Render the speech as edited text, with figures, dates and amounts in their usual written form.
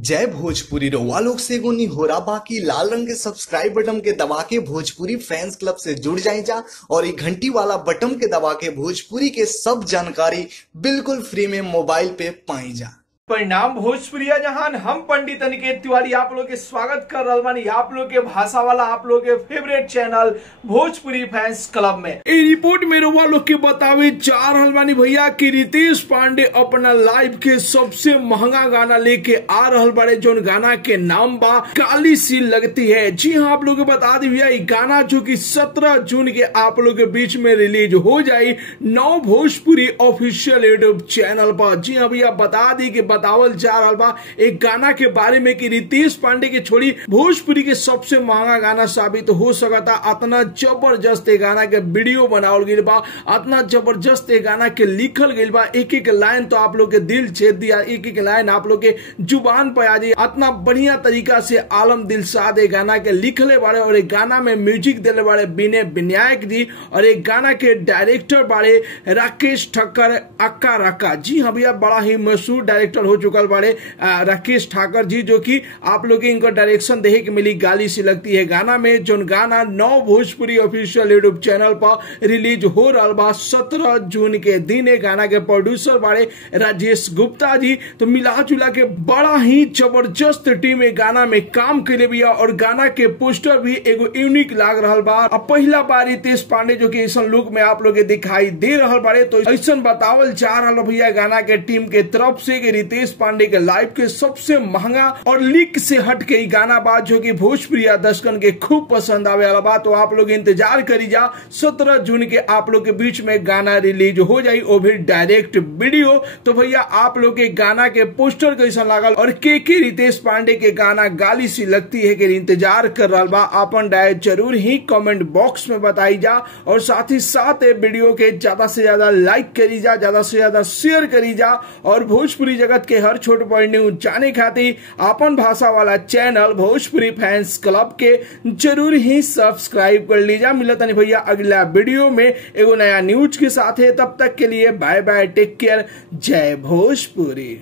जय भोजपुरी रउआ लोग से एगो निहोरा बाकी लाल रंग के सब्सक्राइब बटन के दबा के भोजपुरी फैंस क्लब से जुड़ जाए जा और ये घंटी वाला बटन के दबा के भोजपुरी के सब जानकारी बिल्कुल फ्री में मोबाइल पे पाई जा। परिणाम भोजपुरिया जहान हम पंडित अनिकेत तिवारी आप लोग के स्वागत कर रहा बानी आप लोग के भाषा वाला आप लोग के favourite channel Bhojpuri fans club में। ए रिपोर्ट में रउआ लोग के बतावे जा रहल बानी भैया कि रितेश पांडे अपना लाइव के सबसे महंगा गाना लेके आ रहल बाड़े, जोन गाना के नाम बा काली सी लगती है। जी हाँ, आप लोग को बता दी भैया गाना जो कि 17 जून के आप लोग के बीच में रिलीज हो जाये नौ भोजपुरी ऑफिशियल यूट्यूब चैनल पर। जी हाँ भैया, बता दी कि बतावल जा रहा बा एक गाना के बारे में कि रितेश पांडे के छोड़ी भोजपुरी के सबसे महंगा गाना साबित हो सकता। इतना जबरदस्त गाना के वीडियो बनावल गई बा, इतना जबरदस्त गाना के लिखल गई बा, एक एक लाइन तो आप लोग के दिल छेद दिया, एक एक लाइन आप लोग के जुबान पे आ जाए। इतना बढ़िया तरीका से आलम दिलशाद गाना के लिखले बाड़े और एक गाना में म्यूजिक दिले बाड़े विनय विनायक जी और एक गाना के डायरेक्टर बाड़े राकेश ठक्कर अक्का रक्का। जी हाँ भैया, बड़ा ही मशहूर डायरेक्टर हो चुकल बाड़े राकेश ठाकर जी, जो कि आप लोग इनका डायरेक्शन देखे कि मिली गाली सी लगती है गाना में, जो गाना नौ भोजपुरी ऑफिशियल यूट्यूब चैनल पर रिलीज हो रहा बा 17 जून के दिन। गाना के प्रोड्यूसर बाड़े राजेश गुप्ता जी। तो मिला जुला के बड़ा ही जबरदस्त टीम गाना में काम करे बिया और गाना के पोस्टर भी एगो यूनिक लाग रहा बा। अब पहला बार रितेश पांडे जो कि ऐसा लुक में आप लोग दिखाई दे रहा बाड़े, तो ऐसा बतावल जा रहा भैया गाना के टीम के तरफ से कि रितेश पांडे के लाइव के सबसे महंगा और लीक से हट के गाना बात जो कि भोजपुरी दर्शकन के खूब पसंद आवे वाला बात। तो आप लोग इंतजार करी जा 17 जून के आप लोग के बीच में गाना रिलीज हो जाये, वो भी डायरेक्ट वीडियो। तो भैया आप लोग के गाना के पोस्टर कैसा लागल और के रितेश पांडे के गाना गाली सी लगती है कि इंतजार कर रहा बा, अपन राय जरूर ही कमेंट बॉक्स में बताई जा और साथ ही साथ वीडियो के ज्यादा से ज्यादा लाइक करी जा, ज्यादा से ज्यादा शेयर करी जा और भोजपुरी जगत के हर छोट बड़ न्यूज जाने खातिर अपन भाषा वाला चैनल भोजपुरी फैंस क्लब के जरूर ही सब्सक्राइब कर लीजिए। मिलता नहीं भैया अगला वीडियो में एगो नया न्यूज के साथ है, तब तक के लिए बाय बाय, टेक केयर, जय भोजपुरी।